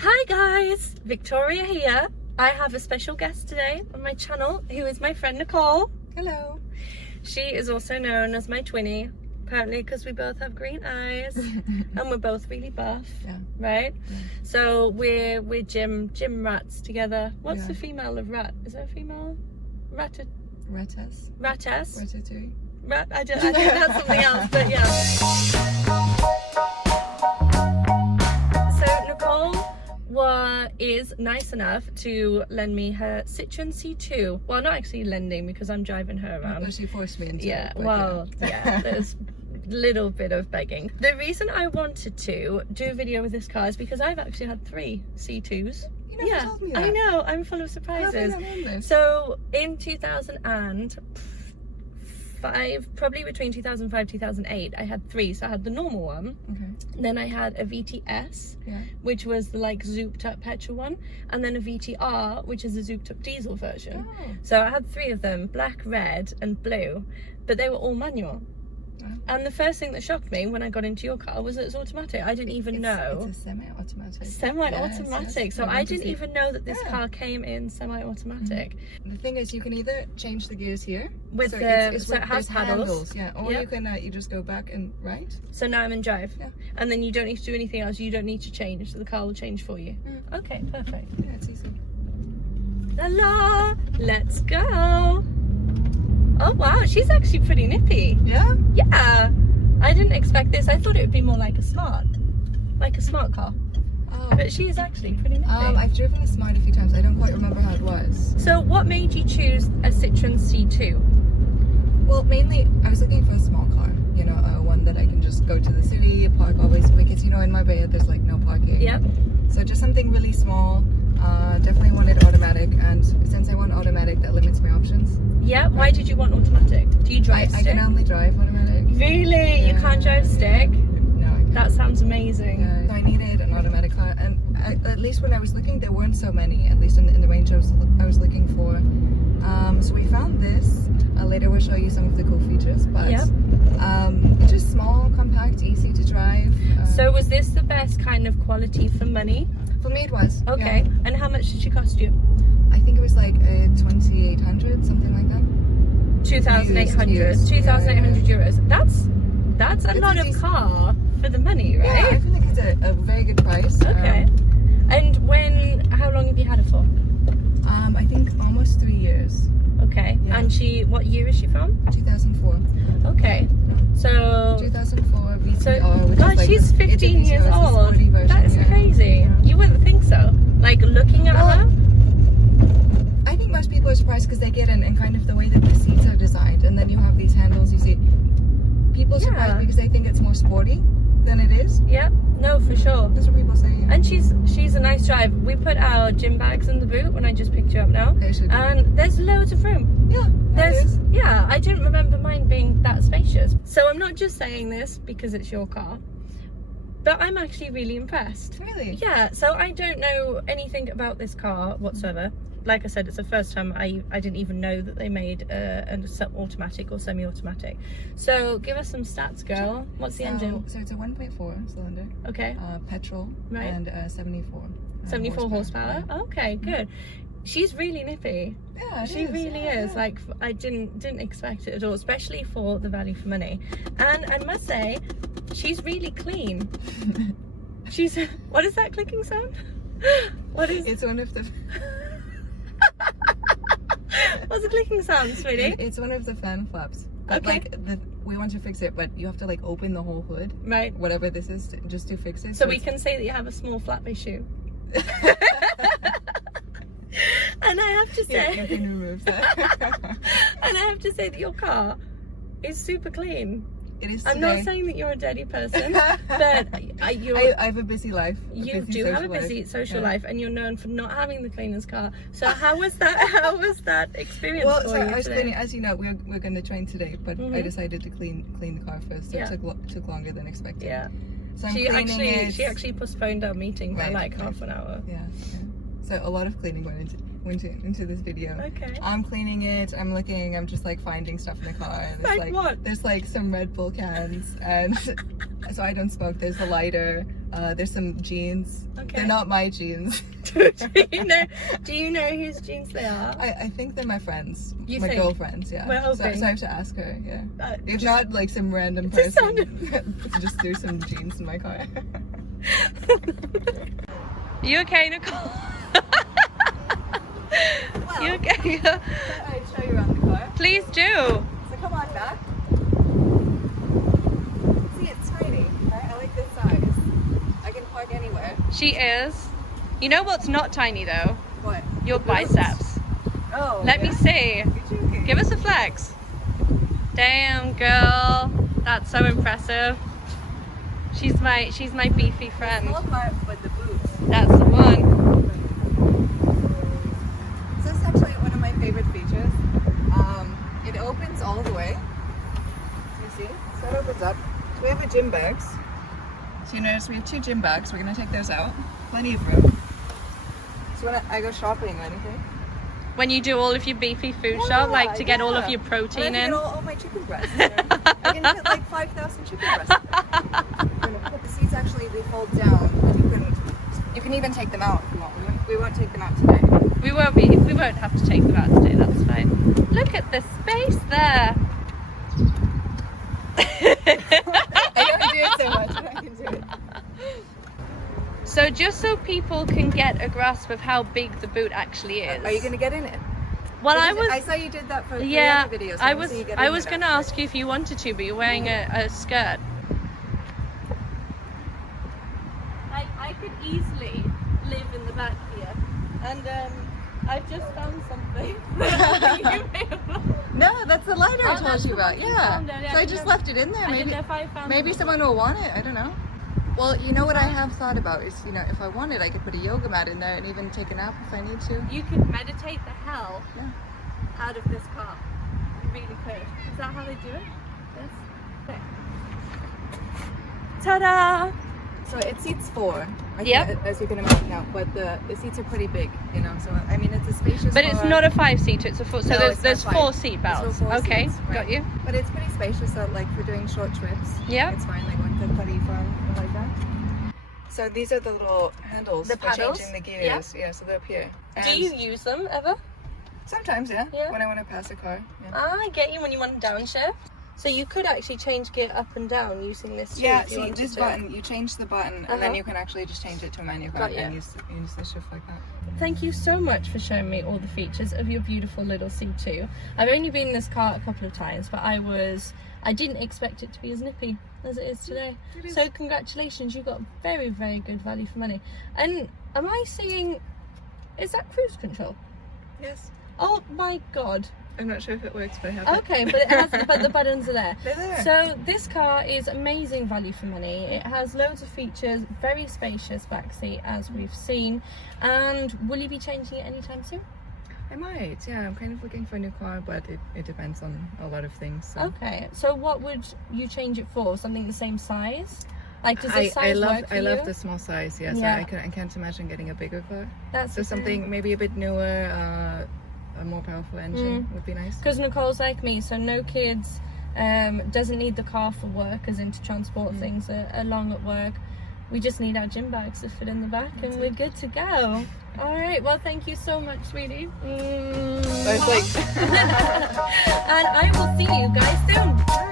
Hi guys, Victoria here. I have a special guest today on my channel who is my friend Nicole. Hello. She is also known as my twinnie, apparently because we both have green eyes and we're both really buff, right? Yeah. So we're gym rats together. What's the female of rat? Is there a female? Ratess? Ratatouille. I think that's something else, but yeah. So Nicole is nice enough to lend me her Citroen C2. Well, not actually lending because I'm driving her around. No, she forced me into it. There's a little bit of begging. The reason I wanted to do a video with this car is because I've actually had 3 C2s. You never told me that. I know, I'm full of surprises. So in 2005, probably between 2005 2008, I had 3. So I had the normal one, then I had a VTS, which was the like zooped up petrol one, and then a VTR, which is a zooped up diesel version. So I had 3 of them, black, red and blue, but they were all manual. And the first thing that shocked me when I got into your car was that it's automatic. I didn't even know. It's a semi-automatic. Semi-automatic. So I didn't even know that this car came in semi-automatic. The thing is, you can either change the gears here with so it has paddles. Or you can you just go back and right. So now I'm in drive. And then you don't need to do anything else. You don't need to change. So the car will change for you. Okay, perfect. Yeah, it's easy. La la, let's go. Oh wow, she's actually pretty nippy. Yeah? Yeah. I didn't expect this. I thought it would be more like a smart car. Oh. But she is actually pretty nippy. I've driven a Smart a few times. I don't quite remember how it was. So what made you choose a Citroen C2? Well, mainly I was looking for a small car. You know, one that I can just go to the city, park always quick. Because you know, in Marbella there's like no parking. Yep. So just something really small. Definitely wanted automatic, and since I want automatic, that limits my options. Yeah, why did you want automatic? Do you drive stick? I can only drive automatic. Really? Yeah. You can't drive stick? No, I can't. That sounds amazing. So I needed an automatic car, and at least when I was looking, there weren't so many, at least in the range I was looking for. So we found this. Later we'll show you some of the cool features, but it's just small, compact, easy to drive. So was this the best kind of quality for money? For me it was. Okay. Yeah. And how much did she cost you? I think it was like 2,800, something like that. 2,800. 2,800 euros. That's a lot of car for the money, right? Yeah, I feel like it's a very good price. Okay. And how long have you had it for? I think almost 3 years. Okay. Yeah. And what year is she from? 2004. Okay. So 2004 VTR. So, God, she's 15 years old. That's crazy. Yeah. You wouldn't think so. Like looking at her. I think most people are surprised because they get in and kind of the way that the seats are designed, and then you have these handles. You see, people are surprised because they think it's more sporty than it is. Yeah. No, for sure. That's what people say. Yeah. And she's a nice drive. We put our gym bags in the boot when I just picked you up now, and there's loads of room. Yeah, I didn't remember mine being that spacious. So I'm not just saying this because it's your car, but I'm actually really impressed. Really? Yeah. So I don't know anything about this car whatsoever. Like I said, it's the first time I didn't even know that they made an automatic or semi-automatic. So give us some stats, girl. What's the engine? So it's a 1.4 cylinder. Okay. Petrol. Right. And 74. 74 horsepower. Yeah. Okay, good. She's really nippy. Yeah, she really is. Yeah. Like I didn't expect it at all, especially for the value for money. And I must say, she's really clean. What is that clicking sound? What is? It's one of the. What's the clicking sound, sweetie? It's one of the fan flaps. But like we want to fix it, but you have to like open the whole hood. Right. Whatever this is, just to fix it. So we can say that you have a small flap issue. And I have to say, you can remove that. And I have to say that your car is super clean. It is. I'm not saying that you're a dirty person, but I have a busy life. You do have a busy social life, and you're known for not having the cleanest car. So how was that? How was that experience? Well, for so you I was today? cleaning. As you know, we're going to train today, but I decided to clean the car first. So it took longer than expected. Yeah. So she actually postponed our meeting by like half an hour. Yeah. So a lot of cleaning went into this video. Okay. I'm cleaning it, I'm looking, I'm just like finding stuff in the car. Like what? There's like some Red Bull cans, and so I don't smoke. There's a lighter, There's some jeans. Okay. They're not my jeans. Do you know whose jeans they are? I think they're my friends. You my think? girlfriends, yeah. We're So hoping. I have to ask her, yeah. If Just- not, like some random Just person just threw some jeans in my car. You okay, Nicole? Well, You okay? I'd show you around the car. Please do. So come on back. See, it's tiny. Right? I like this size. I can park anywhere. She is. You know what's not tiny though? What? Your The boots. biceps. Oh. Let me see. You're joking. Give us a flex. Damn, girl. That's so impressive. She's my beefy friend. Small part, but the boots. That's the one. So this is actually one of my favorite features. It opens all the way. You see? So it opens up. So we have a gym bags. So you notice we have 2 gym bags. We're gonna take those out. Plenty of room. So when I go shopping or anything. When you do all of your beefy food shop, like to get all of yeah. your protein When I in. get all my chicken breasts. You know? I can get like 5,000 chicken breasts. But the seats actually they fold down. You can even take them out if you want. We won't take them out today. We won't have to take them out today, that's fine. Look at the space there. I don't do it so much, but I can do it. So just so people can get a grasp of how big the boot actually is. Are you gonna get in it? Well, I saw you did that for yeah, the other videos. I wanna was see you get I in was it going to after. ask you if you wanted to, but you're wearing a skirt. I could easily live in the back here, and I've just found something. No, that's the lighter I Oh, told that's you the about. one you Yeah. found, yeah, So I I just didn't left it in there. I didn't Maybe know if I found maybe someone will want it. I don't know. Well, you know what I have thought about is, you know, if I wanted, I could put a yoga mat in there and even take a nap if I need to. You could meditate the hell Yeah. out of this car. You really could. Is that how they do it? This? Okay. Ta-da! So it seats 4. Yep. As you can imagine now, but the seats are pretty big, you know. So I mean, it's a spacious. But it's car. not a 5-seater, it's a 4. So No, there's it's not 4 5. seat It's belts. 4 Okay, seats, right. got you. But it's pretty spacious. So like for doing short trips. Yeah. It's fine. Like one to Putty Farm or like that. So these are the little handles The for paddles? changing the gears. Yeah. So they're up here. Do And you use them ever? sometimes, yeah. Yeah. When I want to pass a car. Yeah. I get you when you want to downshift. So you could actually change gear up and down using this too, Yeah, if you see wanted this to. button, you change the button and then Uh-huh. you can actually just change it to a manual Got and ya. use the shift like that. Thank you so much for showing me all the features of your beautiful little C2. I've only been in this car a couple of times, but I didn't expect it to be as nippy as it is today. It is. So congratulations, you got very, very good value for money. And am I seeing, is that cruise control? Yes. Oh my God. I'm not sure if it works, but I have it. Okay, but it has, but the buttons are there. They're there. So this car is amazing value for money. It has loads of features, very spacious back seat as we've seen. And will you be changing it anytime soon? I might, yeah. I'm kind of looking for a new car, but it depends on a lot of things. So. Okay, so what would you change it for? Something the same size? Like, does this size work for I love you? the small size, yeah. So Yeah. I can't imagine getting a bigger car. That's So something maybe a bit newer, a more powerful engine would be nice. Because Nicole's like me, so no kids, doesn't need the car for work, as in to transport things along at work. We just need our gym bags to fit in the back, and we're good to go. All right, well, thank you so much, sweetie. So it's like. And I will see you guys soon.